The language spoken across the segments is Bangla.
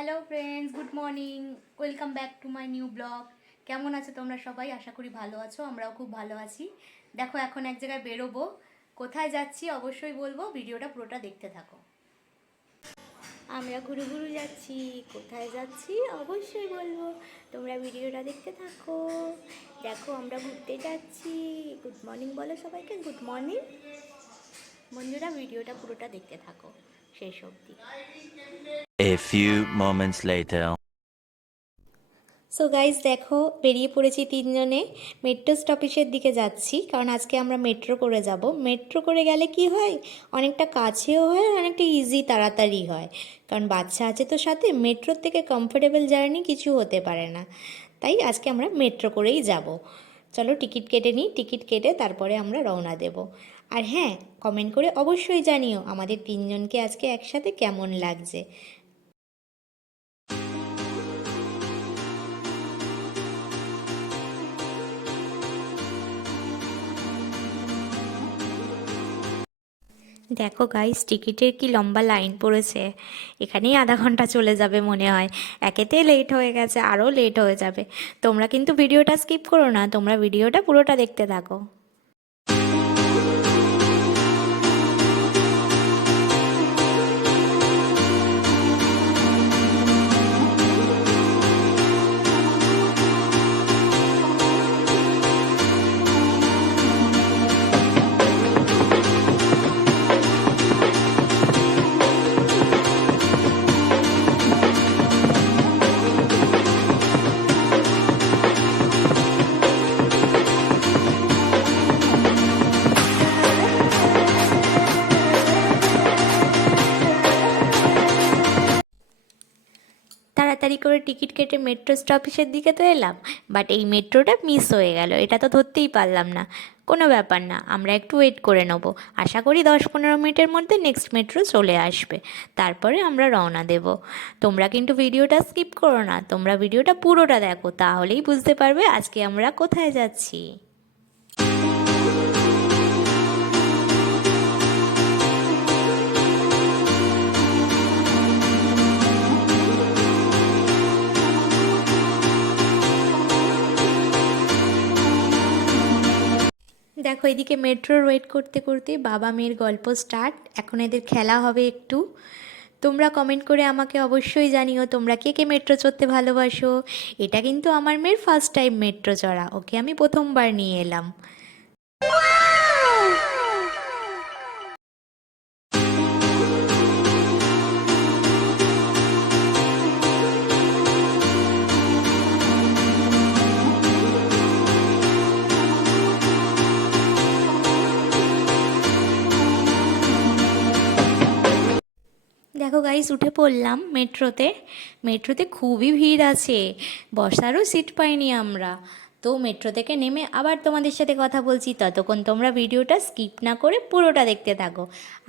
Hello friends, good morning. Welcome back to my new blog. কেমন আছো তোমরা সবাই? আশা করি ভালো আছো, আমরাও খুব ভালো আছি। দেখো এখন এক জায়গায় বেরোবো, কোথায় যাচ্ছি অবশ্যই বলবো, ভিডিওটা পুরোটা দেখতে থাকো। আমরা ঘুরু ঘুরু যাচ্ছি, কোথায় যাচ্ছি অবশ্যই বলবো, তোমরা ভিডিওটা দেখতে থাকো। দেখো আমরা ঘুরতে যাচ্ছি। গুড মর্নিং বলো সবাইকে, গুড মর্নিং। বন্ধুরা ভিডিওটা পুরোটা দেখতে থাকো শেষ অবধি। A few moments later. So guys দেখো বেরিয়ে পড়েছি তিনজনে, মেট্রো স্টপেজের দিকে যাচ্ছি, কারণ আজকে আমরা মেট্রো করে যাব। মেট্রো করে গেলে কি হয়, অনেকটা কাছেও হয় আর অনেকটা ইজি, তাড়াতাড়ি হয়। কারণ বাচ্চা আছে তো সাথে, মেট্রোর থেকে কমফোর্টেবল জার্নি কিছু হতে পারে না। তাই আজকে আমরা মেট্রো করেই যাব। চলো টিকিট কেটে নিই, টিকিট কেটে তারপরে আমরা রওনা দেব। আর হ্যাঁ, কমেন্ট করে অবশ্যই জানিও আমাদের তিনজনকে আজকে একসাথে কেমন লাগছে। দেখো গাইস, টিকিটের কি লম্বা লাইন পড়েছে। এখানেই আধা ঘন্টা চলে যাবে মনে হয়। একেতেই লেট হয়ে গেছে, আরও লেট হয়ে যাবে। তোমরা কিন্তু ভিডিওটা স্কিপ করো না, তোমরা ভিডিওটা পুরোটা দেখতে থাকো। তাড়াতাড়ি করে টিকিট কেটে মেট্রো স্টপেজের দিকে তো এলাম, বাট এই মেট্রোটা মিস হয়ে গেল, এটা তো ধরতেই পারলাম না। কোনো ব্যাপার না, আমরা একটু ওয়েট করে নেব। আশা করি 10-15 মিনিটের মধ্যে নেক্সট মেট্রো চলে আসবে, তারপরে আমরা রওনা দেব। তোমরা কিন্তু ভিডিওটা স্কিপ করো না, তোমরা ভিডিওটা পুরোটা দেখো, তাহলেই বুঝতে পারবে আজকে আমরা কোথায় যাচ্ছি। দেখো এদিকে মেট্রোর ওয়েট করতে করতে বাবা মেয়ের গল্প স্টার্ট। এখন এদের খেলা হবে একটু। তোমরা কমেন্ট করে আমাকে অবশ্যই জানিও তোমরা কে কে মেট্রো চড়তে ভালোবাসো। এটা কিন্তু আমার মেয়ের ফার্স্ট টাইম মেট্রো চড়া, ওকে আমি প্রথমবার নিয়ে এলাম। দেখো গাইস, উঠে পড়লাম মেট্রোতে। মেট্রোতে খুবই ভিড় আছে, বসারও সিট পাইনি আমরা। তো মেট্রো থেকে নেমে আবার তোমাদের সাথে কথা বলছি, ততক্ষণ তোমরা ভিডিওটা স্কিপ না করে পুরোটা দেখতে থাকো।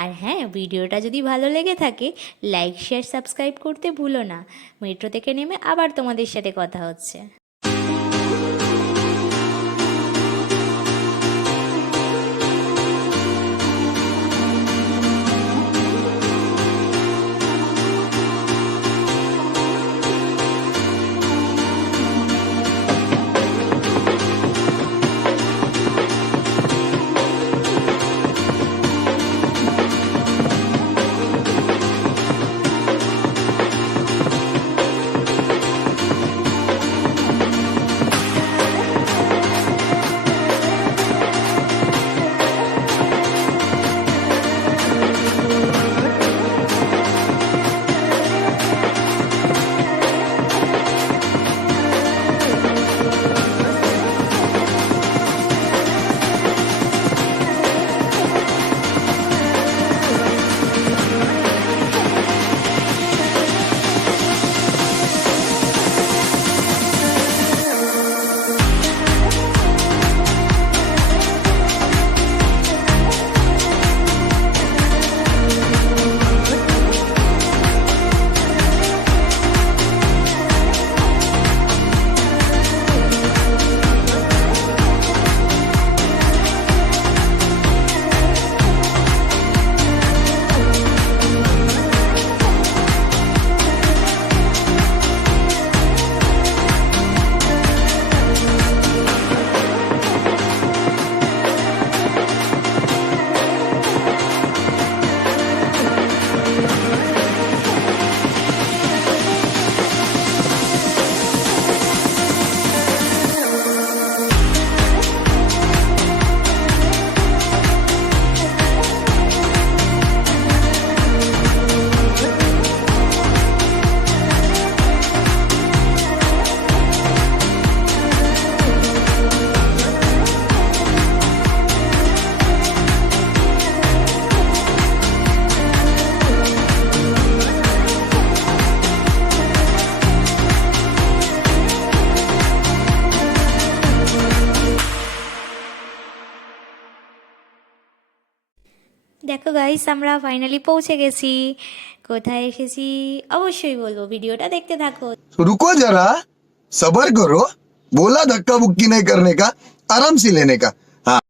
আর হ্যাঁ, ভিডিওটা যদি ভালো লেগে থাকে লাইক শেয়ার সাবস্ক্রাইব করতে ভুলো না। মেট্রো থেকে নেমে আবার তোমাদের সাথে কথা হচ্ছে। গাইস আমরা ফাইনালি পৌঁছে গেছি। কোথায় এসেছি অবশ্যই বলবো, ভিডিওটা দেখতে থাকো। रुको जरा, सबर करो। बोला धक्का बुक्की नहीं करने का, आराम से लेने का। हाँ।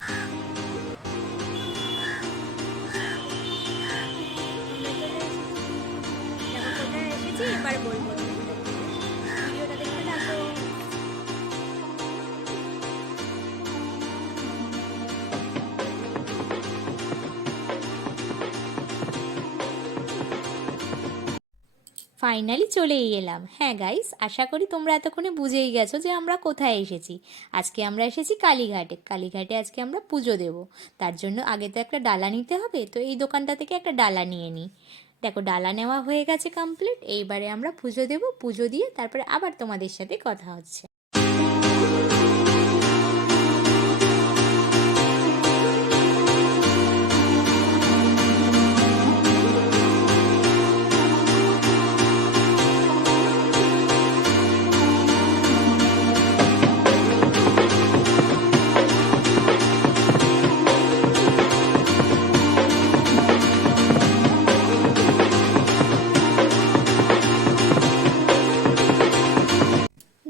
কোথায় এসেছি এবার বলবো, ভিডিওটা দেখতে থাকো। ফাইনালি চলেই এলাম। হ্যাঁ গাইস, আশা করি তোমরা এতক্ষণে বুঝেই গেছো যে আমরা কোথায় এসেছি। আজকে আমরা এসেছি কালীঘাটে। কালীঘাটে আজকে আমরা পুজো দেব। তার জন্য আগে তো একটা ডালা নিতে হবে, তো এই দোকানটা থেকে একটা ডালা নিয়ে নিই। দেখো ডালা নেওয়া হয়ে গেছে কমপ্লিট। এইবারে আমরা পুজো দেব, পুজো দিয়ে তারপরে আবার তোমাদের সাথে কথা হচ্ছে।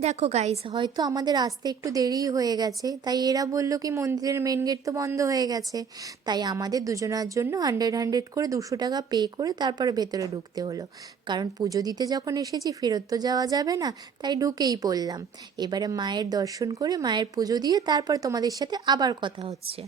দেখো গাইস, হয়তো আমাদের আসতে একটু দেরি হয়ে গেছে, তাই এরা বললো কি মন্দিরের মেন গেট তো বন্ধ হয়ে গেছে, তাই আমাদের দুজনের জন্য 100 করে 200 টাকা পে করে তারপরে ভেতরে ঢুকতে হলো। কারণ পুজো দিতে যখন এসেছি ফেরত তো যাওয়া যাবে না, তাই ঢুকেই পড়লাম। এবারে মায়ের দর্শন করে মায়ের পুজো দিয়ে তারপর তোমাদের সাথে আবার কথা হচ্ছে।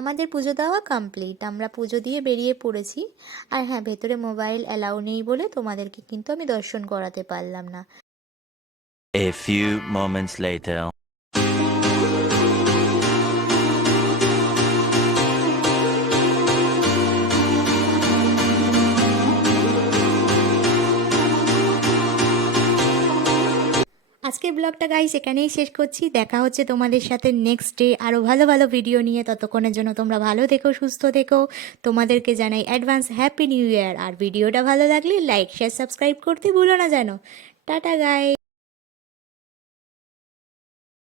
আমাদের পুজো দেওয়া কমপ্লিট, আমরা পুজো দিয়ে বেরিয়ে পড়েছি। আর হ্যাঁ, ভেতরে মোবাইল অ্যালাউ নেই বলে তোমাদেরকে কিন্তু আমি দর্শন করাতে পারলাম না। A few moments later. আজকের ব্লগটা গাইস এখানেই শেষ করছি। দেখা হচ্ছে তোমাদের সাথে নেক্সট ডে আরও ভালো ভালো ভিডিও নিয়ে। ততক্ষণের জন্য তোমরা ভালো থেকো, সুস্থ থেকো। তোমাদেরকে জানাই অ্যাডভান্স হ্যাপি নিউ ইয়ার। আর ভিডিওটা ভালো লাগলে লাইক শেয়ার সাবস্ক্রাইব করতে ভুলো না যেন। Tata guys.